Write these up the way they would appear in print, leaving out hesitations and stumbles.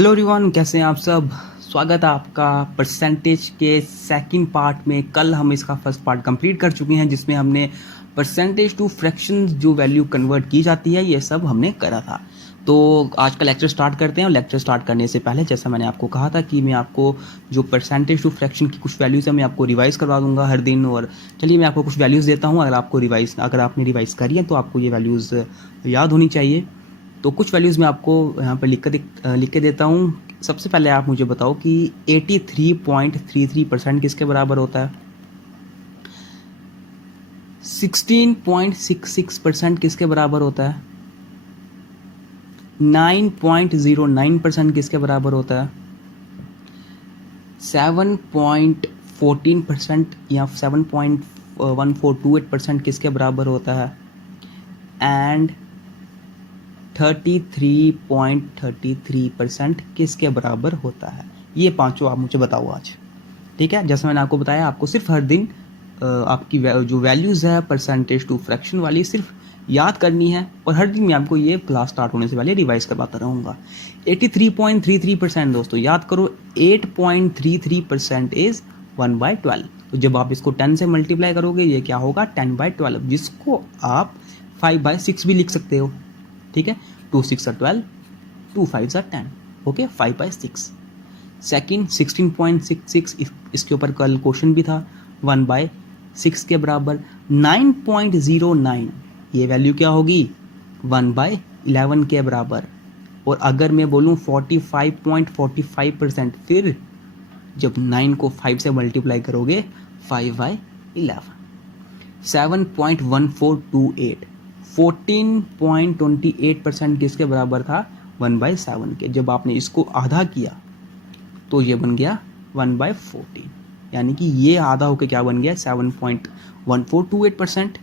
Hello everyone, कैसे हैं आप सब। स्वागत है आपका परसेंटेज के सेकंड पार्ट में। कल हम इसका फर्स्ट पार्ट कंप्लीट कर चुके हैं जिसमें हमने परसेंटेज टू फ्रैक्शंस जो वैल्यू कन्वर्ट की जाती है ये सब हमने करा था। तो आज का लेक्चर स्टार्ट करते हैं। और लेक्चर स्टार्ट करने से पहले जैसा मैंने आपको कहा था कि मैं आपको जो परसेंटेज टू फ्रैक्शन की कुछ वैल्यूज़ है मैं आपको रिवाइज़ करवा दूंगा हर दिन। और चलिए मैं आपको कुछ वैल्यूज़ देता हूँ। अगर आपने रिवाइज़ करी है तो आपको ये वैल्यूज़ याद होनी चाहिए। तो कुछ वैल्यूज़ मैं आपको यहाँ पर लिख के देता हूँ। सबसे पहले आप मुझे बताओ कि 83.33% किसके बराबर होता है। 16.66% किसके बराबर होता है। 9.09% किसके बराबर होता है। 7.14% या 7.1428% किसके बराबर होता है। एंड 33.33% किसके बराबर होता है। ये पांचों आप मुझे बताओ आज। ठीक है, जैसा मैंने आपको बताया, आपको सिर्फ हर दिन आपकी जो वैल्यूज़ है परसेंटेज टू फ्रैक्शन वाली सिर्फ याद करनी है। और हर दिन मैं आपको ये क्लास स्टार्ट होने से पहले रिवाइज करवाता रहूँगा। 83.33% दोस्तों याद करो। 8.33% इज़ 1/12। तो जब आप इसको 10 से मल्टीप्लाई करोगे ये क्या होगा, 10/12, जिसको आप 5/6 भी लिख सकते हो। ठीक है, 2 6 are 12, 2 5 are 10। ओके, 5/6। सेकेंड 16.66, इसके ऊपर कल क्वेश्चन भी था। 1/6 के बराबर। 9.09 ये वैल्यू क्या होगी, 1/11 के बराबर। और अगर मैं बोलूँ 45.45%, फिर जब 9 को 5 से मल्टीप्लाई करोगे 5/11। 7.1428, 14.28% किसके बराबर था, 1/7 के। जब आपने इसको आधा किया तो ये बन गया 1/14, यानी कि ये आधा होकर क्या बन गया, 7.1428%।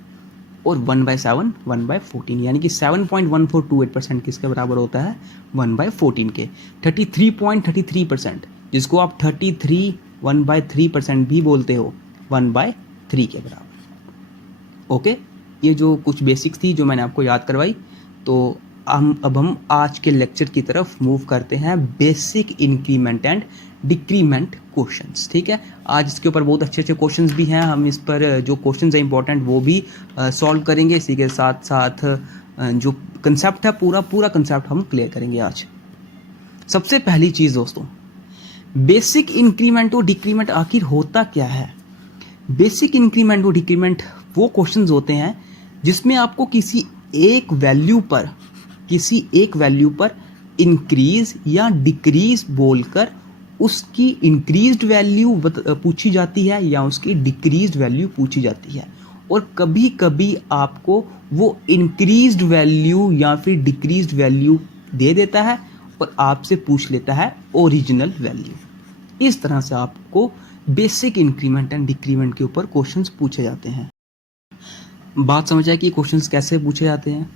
और 1/7 1/14, यानी कि 7.1428% किसके बराबर होता है, 1/14 के। 33.33%, जिसको आप 33 1/3% भी बोलते हो, 1/3 के बराबर। ओके, ये जो कुछ बेसिक्स थी जो मैंने आपको याद करवाई। तो अब हम आज के लेक्चर की तरफ मूव करते हैं, basic increment and decrement questions. ठीक है, आज इसके ऊपर बहुत अच्छे अच्छे क्वेश्चंस भी हैं। हम इस पर जो क्वेश्चंस हैं इंपॉर्टेंट वो भी सॉल्व करेंगे। इसी के साथ साथ जो कंसेप्ट है पूरा कंसेप्ट हम क्लियर करेंगे आज। सबसे पहली चीज़ दोस्तों, बेसिक इंक्रीमेंट और डिक्रीमेंट आखिर होता क्या है। बेसिक इंक्रीमेंट और डिक्रीमेंट वो क्वेश्चंस होते हैं जिसमें आपको किसी एक वैल्यू पर इंक्रीज या डिक्रीज बोलकर उसकी इंक्रीज्ड वैल्यू पूछी जाती है या उसकी डिक्रीज्ड वैल्यू पूछी जाती है। और कभी कभी आपको वो इंक्रीज्ड वैल्यू या फिर डिक्रीज्ड वैल्यू दे देता है और आपसे पूछ लेता है ओरिजिनल वैल्यू। इस तरह से आपको बेसिक इंक्रीमेंट एंड डिक्रीमेंट के ऊपर क्वेश्चंस पूछे जाते हैं। बात समझ आए कि क्वेश्चंस कैसे पूछे जाते हैं।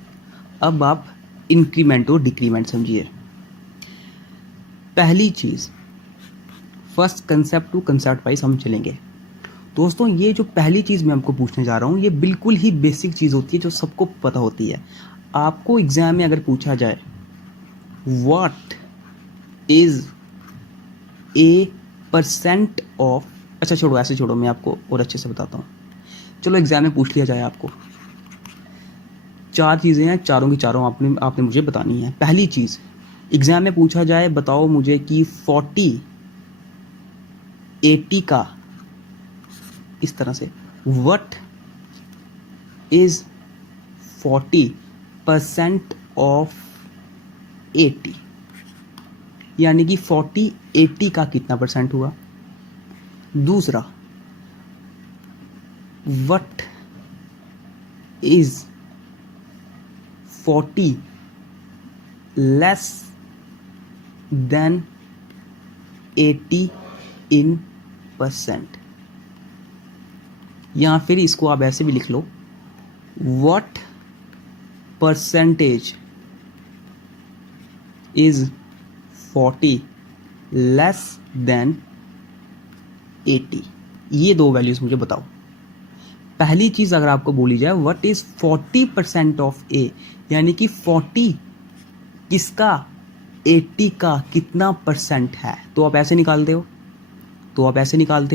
अब आप इंक्रीमेंट और डिक्रीमेंट समझिए। पहली चीज़, first concept to concept wise हम चलेंगे। दोस्तों ये जो पहली चीज़ मैं आपको पूछने जा रहा हूँ ये बिल्कुल ही बेसिक चीज़ होती है जो सबको पता होती है। आपको एग्जाम में अगर पूछा जाए what is A percent of, अच्छा छोड़ो ऐसे छोड़ो, मैं आपको और अच्छे से बताता हूँ। चलो एग्जाम में पूछ लिया जाए आपको, चार चीज़ें हैं, चारों की चारों आपने मुझे बतानी है। पहली चीज़, एग्जाम में पूछा जाए बताओ मुझे कि 40/80 का, इस तरह से, व्हाट इज 40% ऑफ 80, यानी कि 40/80 का कितना परसेंट हुआ। दूसरा, what is 40 less than 80 in percent, या फिर इसको आप ऐसे भी लिख लो, what percentage is 40 less than 80। ये दो वैल्यूज मुझे बताओ। पहली चीज अगर आपको बोली जाए व्हाट इज 40% ऑफ ए, यानी कि 40 किसका, 80 का कितना परसेंट है, तो आप ऐसे निकालते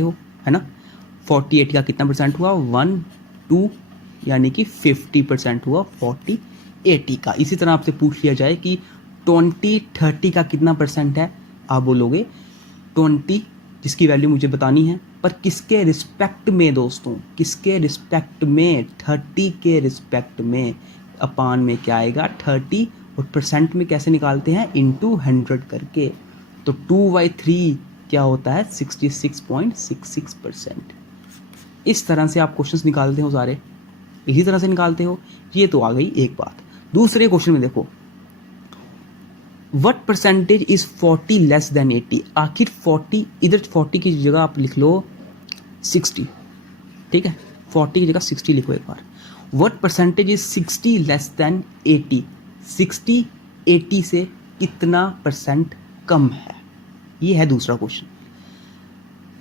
हो, है ना। 40 80 का कितना परसेंट हुआ, 1 2, यानी कि 50% हुआ 40 80 का। इसी तरह आपसे पूछ लिया जाए कि 20 30 का कितना परसेंट है, आप बोलोगे 20, जिसकी वैल्यू मुझे बतानी है, पर किसके रिस्पेक्ट में दोस्तों, किसके रिस्पेक्ट में, 30 के रिस्पेक्ट में। अपान में क्या आएगा 30, और परसेंट में कैसे निकालते हैं, इनटू 100 करके। तो 2/3 क्या होता है, 66.66%। इस तरह से आप क्वेश्चंस निकालते हो सारे, इसी तरह से निकालते हो। ये तो आ गई एक बात। दूसरे क्वेश्चन में देखो, what percentage is 40 less than 80। आखिर 40, इधर 40 की जगह आप लिख लो 60, ठीक है, 40 की जगह 60 लिखो एक बार। What percentage is 60 less than 80। 60 80 से कितना परसेंट कम है, ये है दूसरा क्वेश्चन।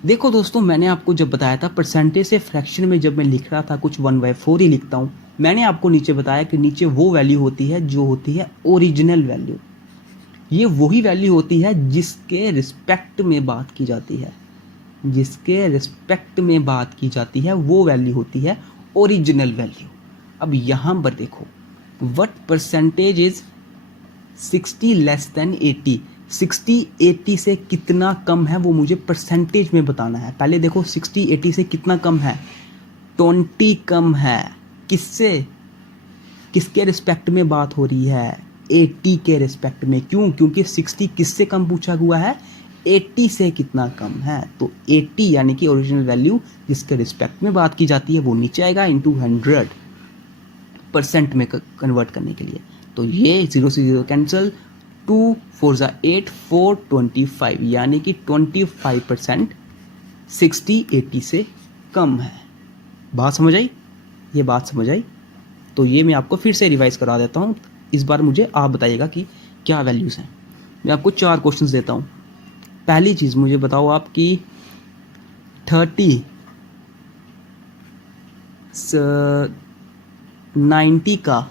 देखो दोस्तों, मैंने आपको जब बताया था परसेंटेज से फ्रैक्शन में जब मैं लिख रहा था कुछ 1/4 ही लिखता हूँ, मैंने आपको नीचे बताया कि नीचे वो वैल्यू होती है जो होती है ओरिजिनल वैल्यू। ये वही वैल्यू होती है जिसके रिस्पेक्ट में बात की जाती है, जिसके रिस्पेक्ट में बात की जाती है वो वैल्यू होती है ओरिजिनल वैल्यू। अब यहाँ पर देखो, what percentage is 60 less than 80। 60 80 से कितना कम है वो मुझे परसेंटेज में बताना है। पहले देखो 60 80 से कितना कम है, 20 कम है। किससे, किसके रिस्पेक्ट में बात हो रही है, 80 के रिस्पेक्ट में। क्यों, क्योंकि 60 किससे कम पूछा हुआ है, 80 से कितना कम है। तो 80 यानी कि ओरिजिनल वैल्यू जिसके रिस्पेक्ट में बात की जाती है वो नीचे आएगा, इनटू 100 परसेंट में कन्वर्ट करने के लिए। तो ये 0 से 0 कैंसिल, 2 4 8 4 25, यानी कि 25% 60 80 से कम है। बात समझ आई, ये बात समझ आई। तो ये मैं आपको फिर से रिवाइज करा देता हूँ। इस बार मुझे आप बताइएगा कि क्या वैल्यूज़ हैं। मैं आपको 4 क्वेश्चंस देता हूँ। पहली चीज़ मुझे बताओ आपकी 30 90 का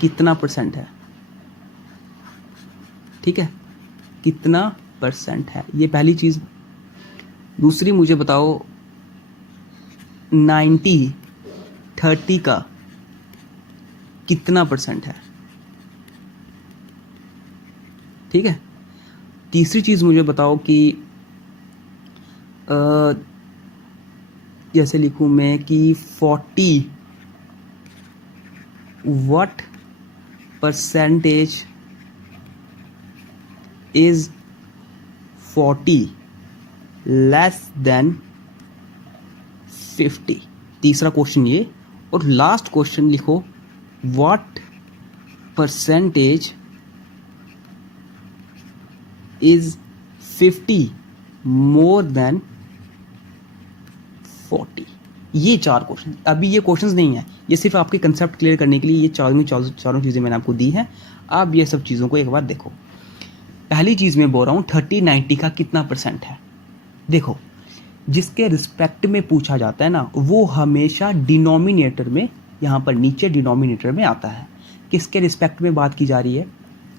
कितना परसेंट है, ठीक है, कितना परसेंट है, ये पहली चीज़। दूसरी मुझे बताओ 90 30 का कितना परसेंट है, ठीक है। तीसरी चीज़ मुझे बताओ कि जैसे लिखूँ मैं कि 40 what percentage is 40 less then 50। तीसरा क्वेश्चन ये। और लास्ट क्वेश्चन लिखो, what percentage is 50 more than 40। ये 4 क्वेश्चन। अभी ये क्वेश्चंस नहीं है, ये सिर्फ आपके कंसेप्ट क्लियर करने के लिए ये चारों चीज़ें मैंने आपको दी हैं। आप ये सब चीज़ों को एक बार देखो। पहली चीज़ मैं बोल रहा हूँ 30 90 का कितना परसेंट है। देखो, जिसके रिस्पेक्ट में पूछा जाता है ना, वो हमेशा डिनोमिनेटर में, यहाँ पर नीचे डिनोमिनेटर में आता है। किसके रिस्पेक्ट में बात की जा रही है,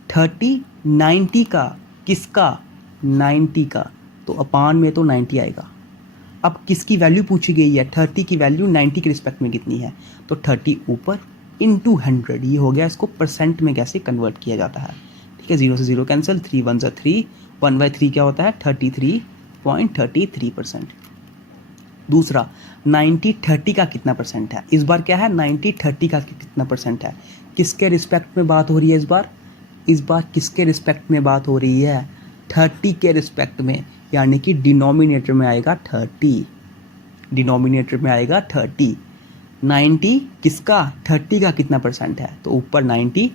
30 90 का, किसका, 90 का, तो अपान में तो 90 आएगा। अब किसकी वैल्यू पूछी गई है, 30 की वैल्यू 90 के रिस्पेक्ट में कितनी है, तो 30 ऊपर इंटू 100, ये हो गया। इसको परसेंट में कैसे कन्वर्ट किया जाता है, ठीक है। 0 से 0 कैंसिल, 3 1 3, 1/3 क्या होता है, 33.33%। दूसरा 90 30 का कितना परसेंट है, इस बार क्या है, 90 30 का कितना परसेंट है, किसके रिस्पेक्ट में बात हो रही है इस बार किसके रिस्पेक्ट में बात हो रही है, 30 के रिस्पेक्ट में, यानी कि डिनोमिनेटर में आएगा 30, डिनोमिनेटर में आएगा 30। 90 किसका, 30 का कितना परसेंट है, तो ऊपर 90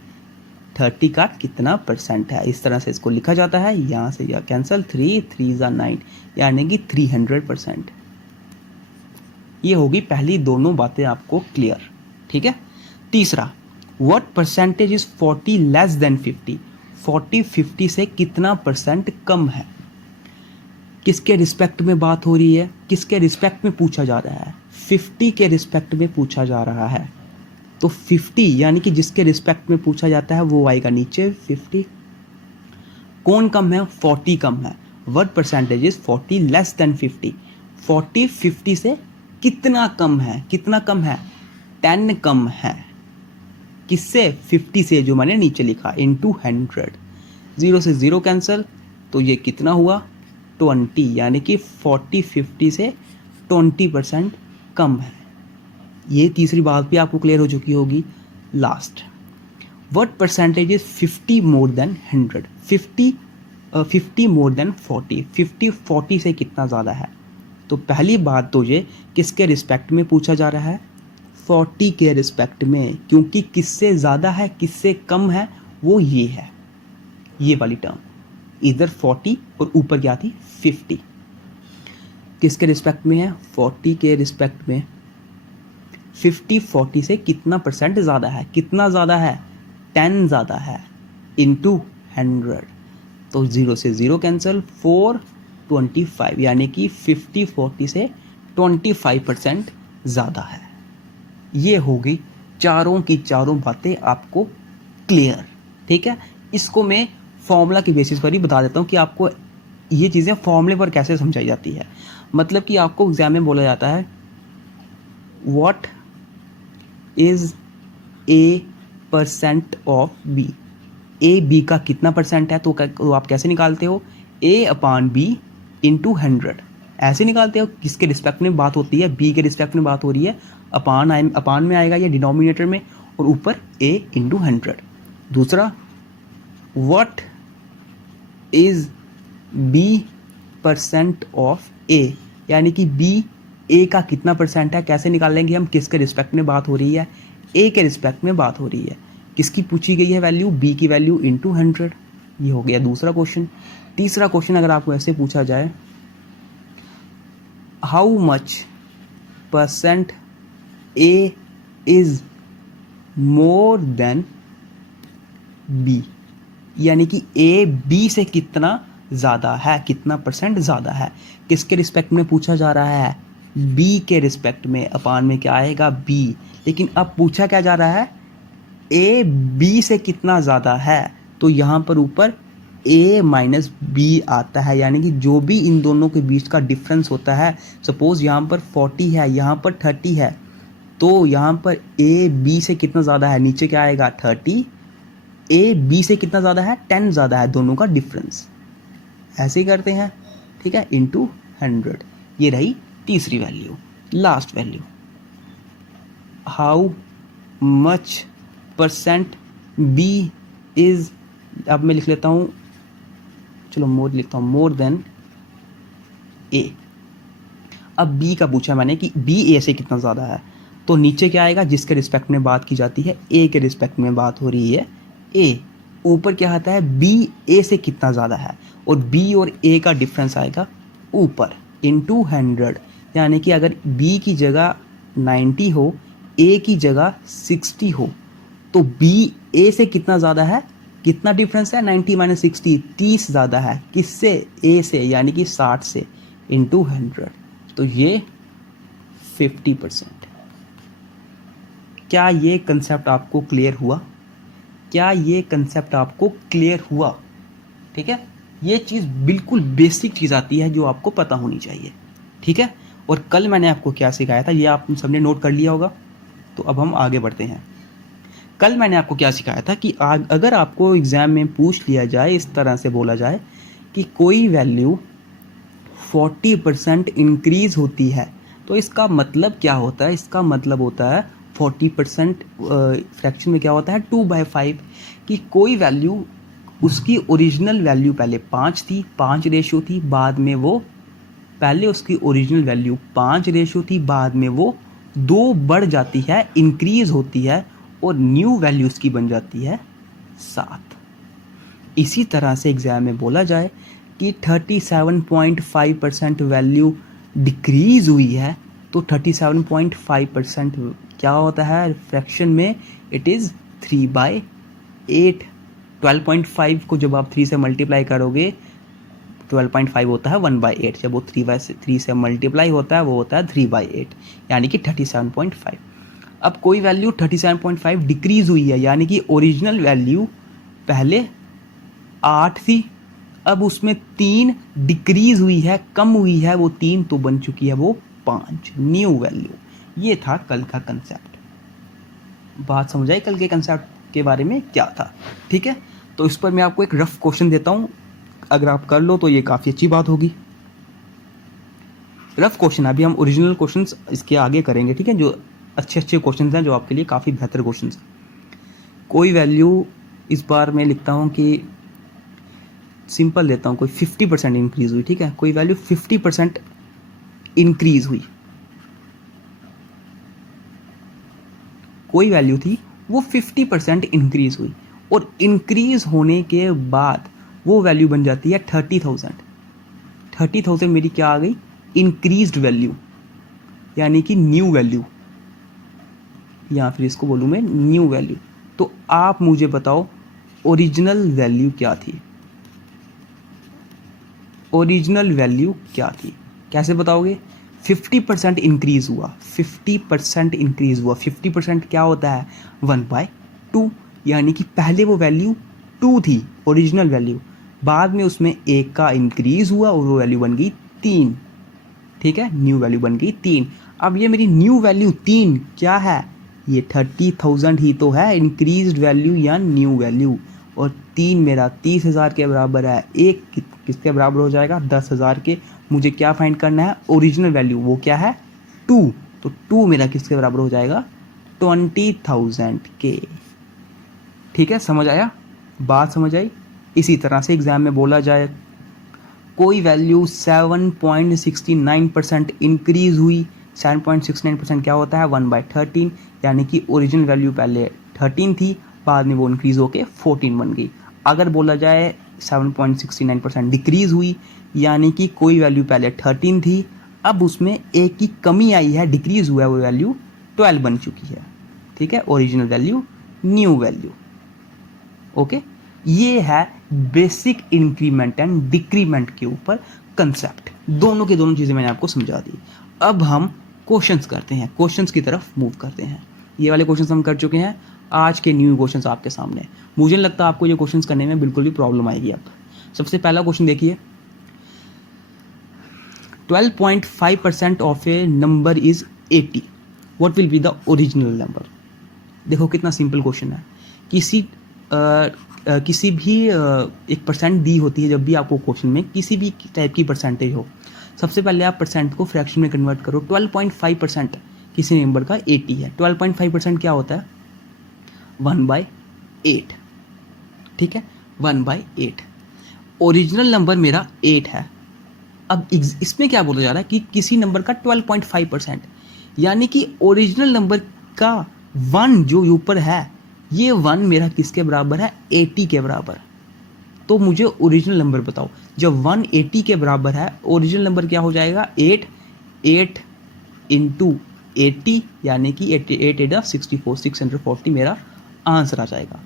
30 का कितना परसेंट है। इस तरह से इसको लिखा जाता है। यहाँ से यह कैंसिल, 3 3 9, यानी कि 300%। ये होगी पहली दोनों बातें आपको क्लियर, ठीक है। तीसरा, what percentage is 40 less then 50। 40 50 से कितना परसेंट कम है, किसके रिस्पेक्ट में बात हो रही है, किसके रिस्पेक्ट में पूछा जा रहा है, 50 के रिस्पेक्ट में पूछा जा रहा है। तो 50 यानी कि जिसके रिस्पेक्ट में पूछा जाता है वो आएगा नीचे 50, कौन कम है? 40 कम है। What percentage is 40 less then 50? 40 50 से कितना कम है? कितना कम है? 10 कम है। किससे? 50 से, जो मैंने नीचे लिखा, इनटू 100। 0 से 0 कैंसिल, तो ये कितना हुआ? 20, यानी कि 40 50 से 20% कम है। ये तीसरी बात भी आपको क्लियर हो चुकी होगी। Last, what percentage is 50 more than 100? 50 more than 40? 50 40 से कितना ज़्यादा है? तो पहली बात तो ये किसके रिस्पेक्ट में पूछा जा रहा है? 40 के रिस्पेक्ट में, क्योंकि किससे ज़्यादा है किससे कम है वो ये है, ये वाली टर्म, इधर 40 और ऊपर क्या थी? 50। किसके रिस्पेक्ट में है? 40 के रिस्पेक्ट में। 50 40 से कितना परसेंट ज़्यादा है? कितना ज़्यादा है? 10 ज़्यादा है, इंटू 100। तो 0 से 0 कैंसिल, 4 25, यानी कि 50 40 से 25% ज़्यादा है। ये हो गई चारों की चारों बातें आपको क्लियर। ठीक है, इसको मैं फॉर्मूला की बेसिस पर ही बता देता हूँ कि आपको ये चीज़ें फॉर्मूले पर कैसे समझाई जाती है। मतलब कि आपको एग्जाम में बोला जाता है what is A percent of B? A B का कितना परसेंट है? तो आप कैसे निकालते हो? ए अपॉन बी इंटू 100, ऐसे निकालते हो। किसके रिस्पेक्ट में बात होती है? बी के रिस्पेक्ट में बात हो रही है। अपान में आएगा या डिनोमिनेटर में, और ऊपर ए इंटू 100। दूसरा, what is B percent of A, यानी कि बी ए का कितना परसेंट है? कैसे निकालेंगे हम? किसके रिस्पेक्ट में बात हो रही है? ए के रिस्पेक्ट में बात हो रही है। किसकी पूछी गई है वैल्यू? बी की वैल्यू इंटू 100। ये हो गया दूसरा क्वेश्चन। तीसरा क्वेश्चन अगर आपको ऐसे पूछा जाए, how much percent A is more than B, यानी कि ए बी से कितना ज़्यादा है, कितना परसेंट ज़्यादा है। किसके रिस्पेक्ट में पूछा जा रहा है? बी के रिस्पेक्ट में। अपान में क्या आएगा? बी। लेकिन अब पूछा क्या जा रहा है? ए बी से कितना ज़्यादा है, तो यहाँ पर ऊपर ए माइनस बी आता है, यानी कि जो भी इन दोनों के बीच का डिफरेंस होता है। सपोज यहाँ पर 40 है, यहाँ पर 30 है, तो यहाँ पर ए बी से कितना ज़्यादा है? नीचे क्या आएगा? 30। ए बी से कितना ज़्यादा है? 10 ज़्यादा है, दोनों का डिफरेंस। ऐसे ही करते हैं, ठीक है, इंटू 100। ये रही तीसरी value. Last value, how much percent B is, अब मैं लिख लेता हूँ, चलो मोर लिखता हूँ, मोर देन ए। अब बी का पूछा मैंने कि बी ए से कितना ज़्यादा है, तो नीचे क्या आएगा? जिसके रिस्पेक्ट में बात की जाती है, ए के रिस्पेक्ट में बात हो रही है, ए। ऊपर क्या आता है? बी ए से कितना ज़्यादा है, और बी और ए का डिफरेंस आएगा ऊपर, इंटू 100। यानी कि अगर बी की जगह 90 हो, ए की जगह 60 हो, तो बी ए से कितना ज़्यादा है? कितना डिफरेंस है? 90 माइनस 60, 30 ज़्यादा है। किससे? ए से, यानी कि 60 से, इंटू 100। तो ये 50%। क्या ये कंसेप्ट आपको क्लियर हुआ? क्या ये कंसेप्ट आपको क्लियर हुआ? ठीक है, ये चीज़ बिल्कुल बेसिक चीज़ आती है जो आपको पता होनी चाहिए। ठीक है, और कल मैंने आपको क्या सिखाया था ये आप सबने नोट कर लिया होगा। तो अब हम आगे बढ़ते हैं। कल मैंने आपको क्या सिखाया था कि अगर आपको एग्ज़ाम में पूछ लिया जाए, इस तरह से बोला जाए कि कोई वैल्यू 40% इंक्रीज़ होती है, तो इसका मतलब क्या होता है? इसका मतलब होता है 40% फ्रैक्शन में क्या होता है? 2/5। कि कोई वैल्यू, उसकी ओरिजिनल वैल्यू पहले 5 थी, 5 रेशो थी, बाद में वो, पहले उसकी ओरिजिनल वैल्यू 5 रेशो थी, बाद में वो 2 बढ़ जाती है, इंक्रीज़ होती है, और न्यू वैल्यू उसकी बन जाती है 7। इसी तरह से एग्ज़ाम में बोला जाए कि 37.5% वैल्यू डिक्रीज़ हुई है, तो 37.5% क्या होता है फ्रैक्शन में? It is 3/8। 12.5 को जब आप 3 से मल्टीप्लाई करोगे, 12.5 होता है 1/8। जब वो 3 से मल्टीप्लाई होता है, वो होता है 3/8, यानी कि 37.5। अब कोई वैल्यू 37.5 डिक्रीज़ हुई है, यानी कि ओरिजिनल वैल्यू पहले 8 थी, अब उसमें 3 डिक्रीज हुई है, कम हुई है वो 3, तो बन चुकी है वो 5, न्यू वैल्यू। ये था कल का कंसेप्ट। बात समझ आई कल के कंसेप्ट के बारे में क्या था? ठीक है, तो इस पर मैं आपको एक रफ क्वेश्चन देता हूँ, अगर आप कर लो तो ये काफ़ी अच्छी बात होगी। रफ क्वेश्चन, अभी हम ओरिजिनल क्वेश्चंस इसके आगे करेंगे, ठीक है, जो अच्छे अच्छे क्वेश्चंस हैं, जो आपके लिए काफ़ी बेहतर क्वेश्चंस हैं। कोई वैल्यू इस बार मैं लिखता हूँ कि सिंपल देता हूँ, कोई 50% इंक्रीज हुई, ठीक है, कोई वैल्यू 50% इंक्रीज हुई, कोई वैल्यू थी वो 50% इंक्रीज हुई, और इंक्रीज होने के बाद वो वैल्यू बन जाती है 30,000। 30,000 मेरी क्या आ गई? इंक्रीज्ड वैल्यू, यानी कि न्यू वैल्यू, या फिर इसको बोलूँ मैं न्यू वैल्यू। तो आप मुझे बताओ ओरिजिनल वैल्यू क्या थी? ओरिजिनल वैल्यू क्या थी? कैसे बताओगे? 50% इंक्रीज हुआ, 50% इंक्रीज हुआ, 50% क्या होता है? 1/2, यानी कि पहले वो वैल्यू 2 थी ओरिजिनल वैल्यू, बाद में उसमें 1 का इंक्रीज हुआ और वो वैल्यू बन गई 3, ठीक है, न्यू वैल्यू बन गई 3। अब ये मेरी न्यू वैल्यू 3 क्या है? ये 30,000 ही तो है, इंक्रीज्ड वैल्यू या न्यू वैल्यू, और 3 मेरा 30,000 के बराबर है, 1 किसके बराबर हो जाएगा? 10,000 के। मुझे क्या फाइंड करना है? ओरिजिनल वैल्यू, वो क्या है? 2, तो 2 मेरा किसके बराबर हो जाएगा? 20,000 के। ठीक है, समझ आया? बात समझ आई? इसी तरह से एग्जाम में बोला जाए कोई वैल्यू 7.69% इंक्रीज हुई, 7.69% क्या होता है? 1/13, यानी कि ओरिजिनल वैल्यू पहले 13 थी, बाद में वो इंक्रीज होके 14 बन गई। अगर बोला जाए 7.69% डिक्रीज हुई, यानी कि कोई वैल्यू पहले 13 थी, अब उसमें एक की कमी आई है, डिक्रीज हुआ है, वो वैल्यू 12 बन चुकी है, ठीक है, original value, new value. Okay, ये है बेसिक इंक्रीमेंट एंड डिक्रीमेंट के ऊपर कंसेप्ट। दोनों के दोनों चीज़ें मैंने आपको समझा दी। अब हम क्वेश्चंस करते हैं, क्वेश्चंस की तरफ मूव करते हैं। ये वाले क्वेश्चंस हम कर चुके हैं, आज के न्यू क्वेश्चंस आपके सामने। मुझे नहीं लगता आपको ये क्वेश्चंस करने में बिल्कुल भी प्रॉब्लम आएगी। अब सबसे पहला क्वेश्चन देखिए, 12.5% of a number is 80, what will be the original number? देखो कितना सिंपल क्वेश्चन है। किसी भी एक परसेंट दी होती है, जब भी आपको क्वेश्चन में किसी भी टाइप की परसेंटेज हो, सबसे पहले आप परसेंट को फ्रैक्शन में कन्वर्ट करो। 12.5% किसी नंबर का 80 है, 12.5% क्या होता है? 1/8, ठीक है, 1/8। ओरिजिनल नंबर मेरा 8 है। अब इसमें क्या बोला जा रहा है कि किसी नंबर का 12.5%, यानी कि ओरिजिनल नंबर का 1 जो ऊपर है, ये 1 मेरा किसके बराबर है? 80 के बराबर। तो मुझे ओरिजिनल नंबर बताओ। जब 1 80 के बराबर है, ओरिजिनल नंबर क्या हो जाएगा? 8 इंटू 80, यानी कि 8 64, 640 मेरा आंसर आ जाएगा।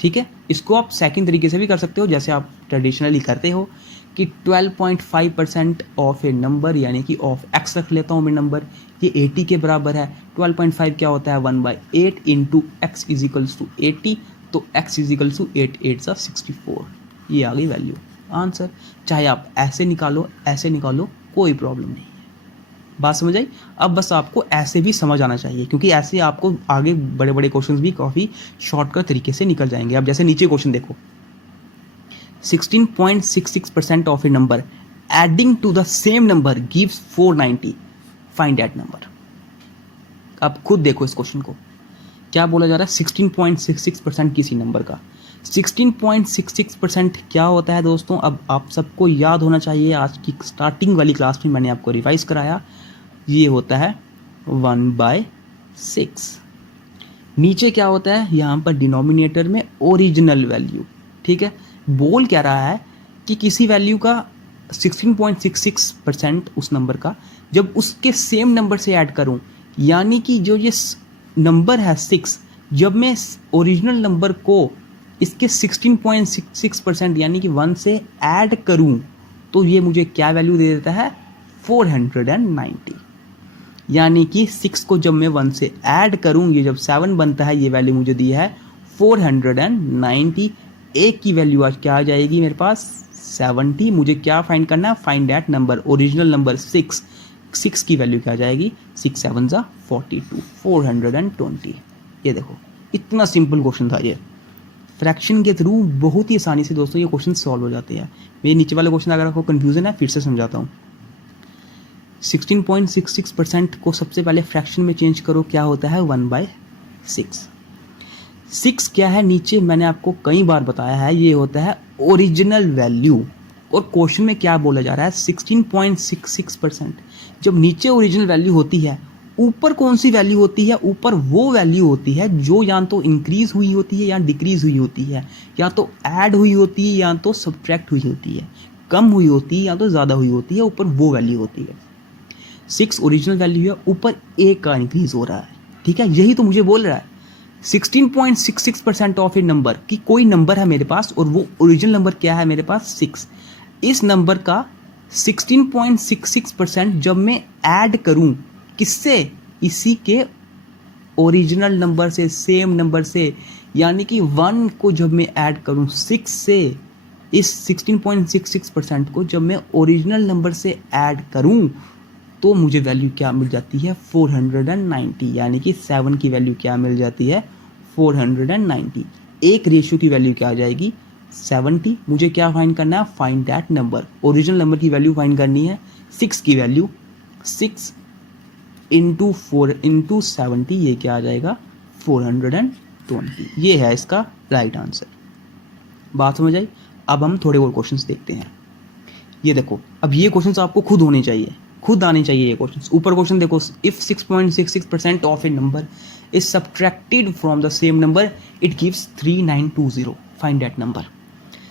ठीक है, इसको आप सेकंड तरीके से भी कर सकते हो, जैसे आप ट्रेडिशनली करते हो कि 12.5% ऑफ ए नंबर, यानी कि ऑफ एक्स रख लेता हूँ मैं नंबर, ये 80 के बराबर है। 12.5 क्या होता है? 1/8 इंटू एक्स इजिकल्स टू 80, तो एक्स इजिकल्स टू 8 64, ये आ गई वैल्यू, आंसर। चाहे आप ऐसे निकालो, ऐसे निकालो, कोई प्रॉब्लम नहीं है। बात समझ आई? अब बस आपको ऐसे भी समझ आना चाहिए, क्योंकि ऐसे आपको आगे बड़े बड़े क्वेश्चंस भी काफ़ी शॉर्टकट तरीके से निकल जाएंगे। अब जैसे नीचे क्वेश्चन देखो, 16.66% of a number adding to the same number gives 490, find that number. अब खुद देखो इस क्वेश्चन को, क्या बोला जा रहा है? 16.66% किसी नंबर का। 16.66% क्या होता है दोस्तों? अब आप सबको याद होना चाहिए, आज की स्टार्टिंग वाली क्लास में मैंने आपको रिवाइज कराया, ये होता है 1/6। नीचे क्या होता है? यहाँ पर डिनोमिनेटर में ओरिजिनल वैल्यू, ठीक है। बोल क्या रहा है कि किसी वैल्यू का 16.66% उस नंबर का, जब उसके सेम नंबर से ऐड करूं, यानी कि जो ये नंबर है 6, जब मैं ओरिजिनल नंबर को इसके 16.66% यानी कि 1 से ऐड करूं, तो ये मुझे क्या वैल्यू दे देता है? 490। यानी कि 6 को जब मैं 1 से ऐड करूं, ये जब 7 बनता है, ये वैल्यू मुझे दी है 490। एक की वैल्यू आज क्या आ जाएगी मेरे पास 70। मुझे क्या फाइंड करना है, find that number, original number 6। 6 की वैल्यू क्या आ जाएगी, 6 7 ज़ा 42, 420। ये देखो इतना सिंपल क्वेश्चन था ये। फ्रैक्शन के थ्रू बहुत ही आसानी से दोस्तों ये क्वेश्चन सॉल्व हो जाते हैं। मेरे नीचे वाले क्वेश्चन अगर आपको कन्फ्यूजन है फिर से समझाता हूँ। 16.66% को सबसे पहले फ्रैक्शन में चेंज करो, क्या होता है 1/6। 6 क्या है, नीचे मैंने आपको कई बार बताया है, ये होता है ओरिजिनल वैल्यू। और क्वेश्चन में क्या बोला जा रहा है 16.66%। जब नीचे ओरिजिनल वैल्यू होती है, ऊपर कौन सी वैल्यू होती है, ऊपर वो वैल्यू होती है जो या तो इंक्रीज हुई होती है या डिक्रीज हुई होती है, या तो ऐड हुई होती है या तो सब्ट्रैक्ट हुई होती है, कम हुई होती है या तो ज़्यादा हुई होती है, ऊपर वो वैल्यू होती है। 6 ओरिजिनल वैल्यू है, ऊपर एक का इंक्रीज हो रहा है, ठीक है, यही तो मुझे बोल रहा है 16.66% ऑफ ए नंबर कि कोई नंबर है मेरे पास और वो ओरिजिनल नंबर क्या है मेरे पास 6। इस नंबर का 16.66% जब मैं ऐड करूं किससे, इसी के ओरिजिनल नंबर से, सेम नंबर से, यानी कि 1 को जब मैं ऐड करूं 6 से, इस 16.66% को जब मैं ओरिजिनल नंबर से ऐड करूं तो मुझे वैल्यू क्या मिल जाती है 490, यानी कि 7 की वैल्यू क्या मिल जाती है 490। एक रेशियो की वैल्यू क्या आ जाएगी 70। मुझे क्या फाइंड करना है, find that number, original number की वैल्यू फाइंड करनी है। 6 की वैल्यू 6 इंटू 4 इंटू 70, ये क्या आ जाएगा 420। ये है इसका राइट आंसर। बात समझ आई। अब हम थोड़े और क्वेश्चंस देखते हैं। ये देखो, अब ये क्वेश्चंस आपको खुद होने चाहिए, खुद आने चाहिए ये क्वेश्चंस। ऊपर क्वेश्चन देखो, if 6.66% of a number is subtracted from the same number it gives 3920, find that number.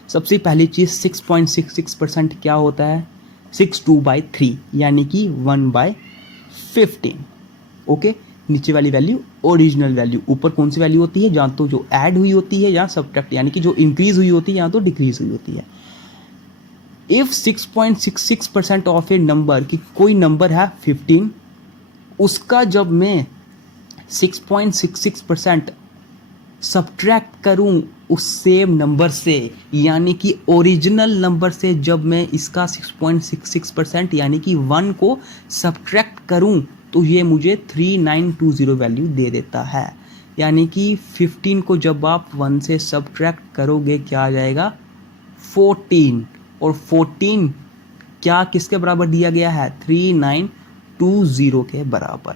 सबसे पहली चीज 6.66% क्या होता है 62/3, यानी कि 1/15। ओके, नीचे वाली वैल्यू ओरिजिनल वैल्यू, ऊपर कौन सी वैल्यू होती है, या तो जो ऐड हुई होती है या सब्ट्रैक्ट, यानी कि जो इंक्रीज हुई होती है या तो डिक्रीज हुई होती है। इफ 6.66% ऑफ ए नंबर कि कोई नंबर है 15, उसका जब मैं 6.66% सब्ट्रैक्ट करूं उस सेम नंबर से, यानी कि ओरिजिनल नंबर से जब मैं इसका 6.66% यानी कि 1 को सब्ट्रैक्ट करूं तो ये मुझे 3920 वैल्यू दे देता है। यानी कि 15 को जब आप 1 से सब्ट्रैक्ट करोगे क्या आ जाएगा 14, और 14 क्या किसके बराबर दिया गया है 3920 के बराबर,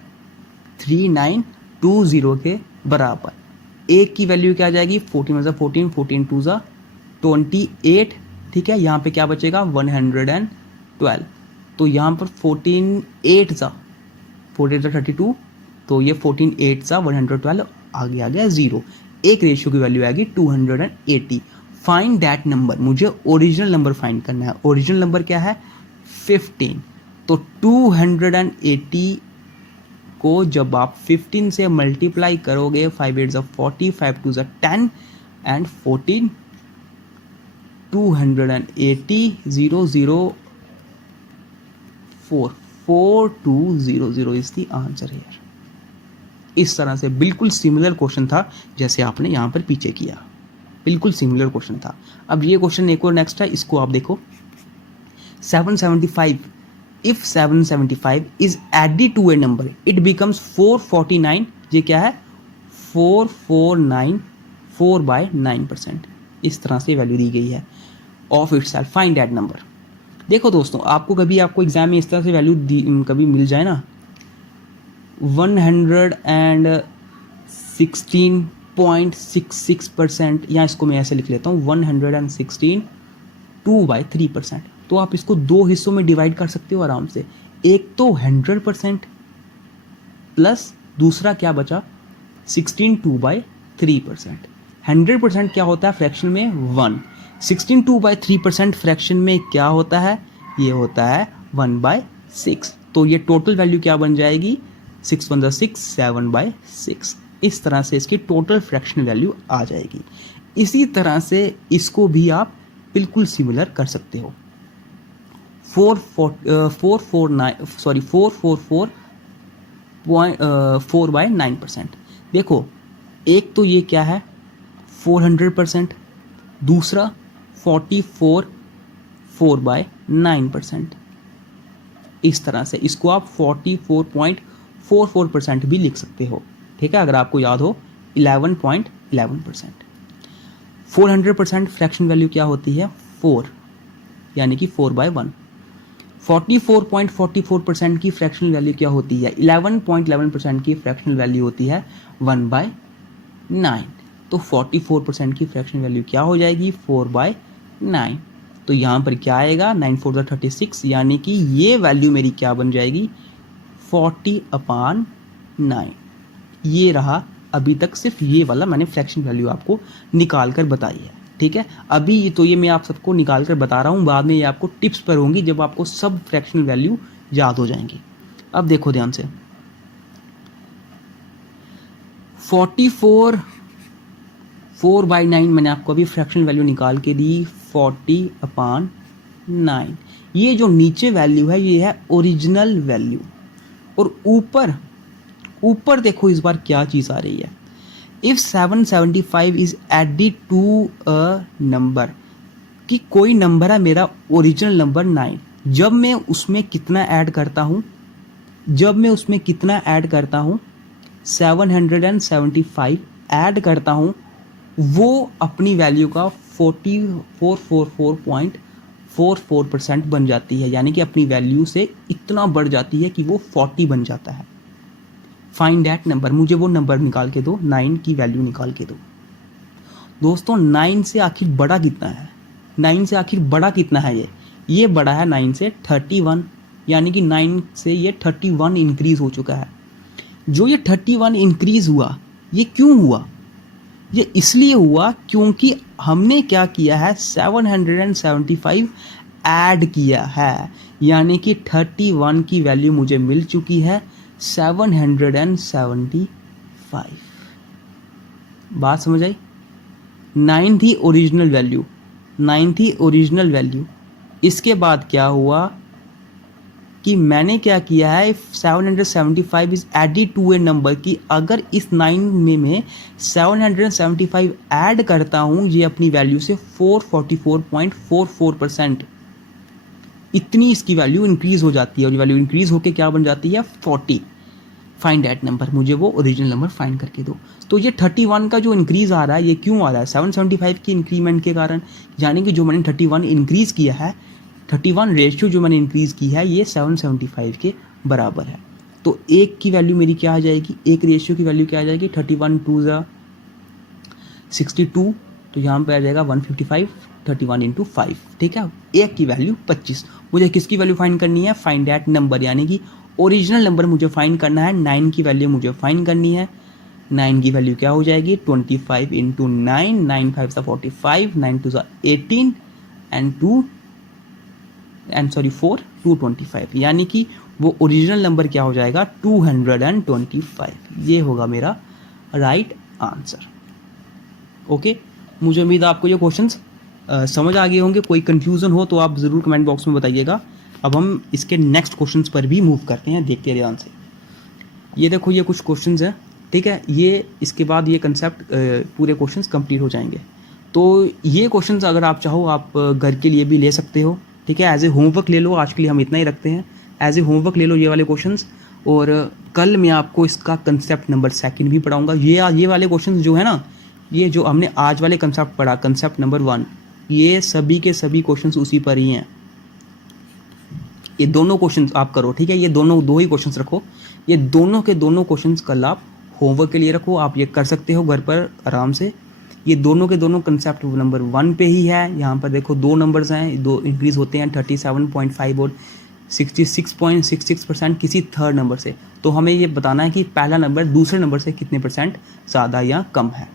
3920 के बराबर। एक की वैल्यू क्या आ जाएगी 14 मतलब 14, 14 2 ज़ा 28, ठीक है। यहाँ पे क्या बचेगा 112, तो यहाँ पर 14 8 ज़ा 32, तो ये 14 8 ज़ा 112, आगे आ गया 0। एक रेशियो की वैल्यू आएगी 280। फाइंड दैट नंबर, मुझे ओरिजिनल नंबर फाइंड करना है। ओरिजिनल नंबर क्या है 15, तो 280 को जब आप 15 से मल्टीप्लाई करोगे 5 8 40, 5 2 10 and 14, 280 004 4200 is the answer here. इस तरह से बिल्कुल सिमिलर क्वेश्चन था जैसे आपने यहाँ पर पीछे किया, बिल्कुल सिमिलर क्वेश्चन था। अब ये क्वेश्चन एक और नेक्स्ट है, इसको आप देखो 775। If 775 is added to a number it becomes 449, ये क्या है 449, 4/9%। इस तरह से वैल्यू दी गई है of itself, find that number. देखो दोस्तों, आपको कभी आपको एग्जाम में इस तरह से वैल्यू कभी मिल जाए ना 116.66%, या इसको मैं ऐसे लिख लेता हूँ 116 2/3%, तो आप इसको दो हिस्सों में डिवाइड कर सकते हो आराम से। एक तो 100% प्लस दूसरा क्या बचा 16 2/3%। 100% क्या होता है फ्रैक्शन में 1, 16 2/3% फ्रैक्शन में क्या होता है, ये होता है 1/6। तो ये टोटल वैल्यू क्या बन जाएगी 6 1 6, 7/6। इस तरह से इसकी टोटल फ्रैक्शन वैल्यू आ जाएगी। इसी तरह से इसको भी आप बिल्कुल सिमिलर कर सकते हो। 444.4/9%। देखो, एक तो ये क्या है 400%, दूसरा 44.4/9%। इस तरह से इसको आप 44.44% भी लिख सकते हो, ठीक है, अगर आपको याद हो 11.11%। 400% फ्रैक्शन वैल्यू क्या होती है? 4, यानी कि 4/1। 44.44% की फ्रैक्शनल वैल्यू क्या होती है? 11.11% की फ्रैक्शनल वैल्यू होती है 1/9। तो 44% की फ्रैक्शनल वैल्यू क्या हो जाएगी? 4/9। तो यहाँ पर क्या आएगा? 9 4 36, यानी कि ये वैल्यू मेरी क्या बन जाएगी? 40/9। ये रहा, अभी तक सिर्फ ये वाला मैंने फ्रैक्शन वैल्यू आपको निकाल कर बताई है, ठीक है। अभी तो ये मैं आप सबको निकाल कर बता रहा हूँ, बाद में ये आपको टिप्स पर होंगी जब आपको सब फ्रैक्शनल वैल्यू याद हो जाएंगी। अब देखो ध्यान से, 4/9 मैंने आपको अभी फ्रैक्शनल वैल्यू निकाल के दी 40/9। ये जो नीचे वैल्यू है ये है ओरिजिनल वैल्यू, और ऊपर ऊपर देखो इस बार क्या चीज़ आ रही है। If 775 is added to a number, कि कोई नंबर है मेरा ओरिजिनल नंबर 9, जब मैं उसमें कितना ऐड करता हूँ? जब मैं उसमें कितना ऐड करता हूँ? 775 ऐड करता हूँ, वो अपनी वैल्यू का 4444.44% बन जाती है, यानी कि अपनी वैल्यू से इतना बढ़ जाती है कि वो 40 बन जाता है। फाइंड दैट नंबर, मुझे वो नंबर निकाल के दो, 9 की वैल्यू निकाल के दो। दोस्तों 9 से आखिर बड़ा कितना है? 9 से आखिर बड़ा कितना है? ये बड़ा है 9 से 31, यानी कि 9 से ये 31 इंक्रीज हो चुका है। जो ये 31 इंक्रीज हुआ, ये क्यों हुआ? ये इसलिए हुआ क्योंकि हमने क्या किया है? 775 ऐड किया है, यानी कि 31 की वैल्यू मुझे मिल चुकी है 775। बात समझ आई? 9 थी ओरिजिनल वैल्यू, 9 थी ओरिजिनल वैल्यू। इसके बाद क्या हुआ कि मैंने क्या किया है? 775 is added to a number, कि अगर इस 9 में 775 ऐड करता हूँ, ये अपनी वैल्यू से 444.44%, इतनी इसकी वैल्यू इंक्रीज हो जाती है, और वैल्यू इंक्रीज होकर क्या बन जाती है? 40। फाइंड दैट नंबर, मुझे वो ओरिजिनल नंबर फाइंड करके दो। तो ये 31 का जो इंक्रीज आ रहा है, ये क्यों आ रहा है? 775 की इंक्रीमेंट के कारण, यानी कि जो मैंने 31 इंक्रीज किया है, 31 रेशियो जो मैंने इंक्रीज की है, ये 775 के बराबर है। तो एक की वैल्यू मेरी क्या आ जाएगी? एक रेशियो की वैल्यू क्या आ जाएगी? 31 2 62, तो यहाँ पे आ जाएगा 155, 31 इंटू 5, ठीक है। एक की वैल्यू 25। मुझे किसकी वैल्यू फाइंड करनी है? फाइंड दैट नंबर, यानी कि ओरिजिनल नंबर मुझे फाइंड करना है। 9 की वैल्यू मुझे फाइंड करनी है। 9 की वैल्यू क्या हो जाएगी? 25 इंटू 9, 9 5 45, 9 2 18 एंड 4 225, यानी कि वो ओरिजिनल नंबर क्या हो जाएगा? 225। ये होगा मेरा राइट आंसर। ओके, मुझे उम्मीद है आपको ये क्वेश्चंस समझ आ गए होंगे। कोई कंफ्यूजन हो तो आप ज़रूर कमेंट बॉक्स में बताइएगा। अब हम इसके नेक्स्ट क्वेश्चंस पर भी मूव करते हैं, देखते हैं ध्यान से। ये देखो, ये कुछ क्वेश्चंस हैं, ठीक है। ये इसके बाद ये कंसेप्ट पूरे क्वेश्चंस कंप्लीट हो जाएंगे। तो ये क्वेश्चंस अगर आप चाहो आप घर के लिए भी ले सकते हो, ठीक है। एज ए होमवर्क ले लो, आज के लिए हम इतना ही रखते हैं। एज ए होमवर्क ले लो ये वाले क्वेश्चंस, और कल मैं आपको इसका कंसेप्ट नंबर 2 भी पढ़ाऊँगा। ये वाले क्वेश्चंस जो है ना, ये जो हमने आज वाले कंसेप्ट पढ़ा, कंसेप्ट नंबर 1, ये सभी के सभी क्वेश्चंस उसी पर ही हैं। ये दोनों क्वेश्चंस आप करो, ठीक है। ये दो ही क्वेश्चंस रखो, ये दोनों के दोनों क्वेश्चंस कल आप होमवर्क के लिए रखो। आप ये कर सकते हो घर पर आराम से। ये दोनों के दोनों कंसेप्ट नंबर 1 पे ही है। यहाँ पर देखो 2 नंबर्स हैं, 2 इंक्रीज होते हैं, 37.5 और 66.66% किसी थर्ड नंबर से। तो हमें ये बताना है कि पहला नंबर दूसरे नंबर से कितने % ज़्यादा या कम है।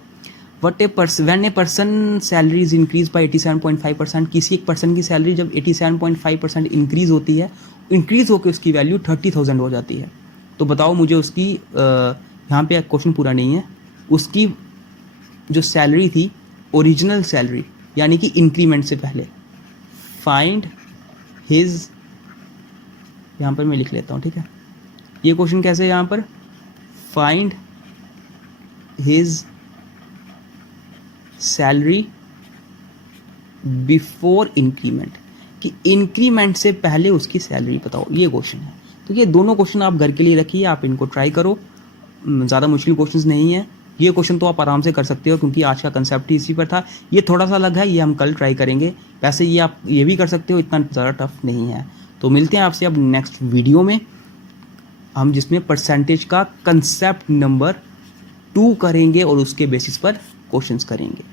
when a person salary is increase by 87.5%, किसी एक पर्सन की सैलरी जब 87.5% इंक्रीज होती है, इंक्रीज होकर उसकी वैल्यू 30,000 हो जाती है। तो बताओ मुझे उसकी, यहाँ पे क्वेश्चन पूरा नहीं है, उसकी जो सैलरी थी ओरिजिनल सैलरी, यानी कि इंक्रीमेंट से पहले, फाइंड हिज, यहाँ पर मैं लिख लेता हूँ, ठीक है। ये क्वेश्चन कैसे है? यहाँ पर find his salary before increment, कि इंक्रीमेंट से पहले उसकी सैलरी बताओ, ये क्वेश्चन है। तो ये दोनों क्वेश्चन आप घर के लिए रखिए, आप इनको ट्राई करो, ज़्यादा मुश्किल क्वेश्चंस नहीं है। ये क्वेश्चन तो आप आराम से कर सकते हो क्योंकि आज का कंसेप्ट ही इसी पर था। ये थोड़ा सा अलग है, ये हम कल ट्राई करेंगे। वैसे ये आप ये भी कर सकते हो, इतना ज़्यादा टफ नहीं है। तो मिलते हैं आपसे अब नेक्स्ट वीडियो में, हम जिसमें परसेंटेज का कंसेप्ट नंबर 2 करेंगे और उसके बेसिस पर क्वेश्चंस करेंगे।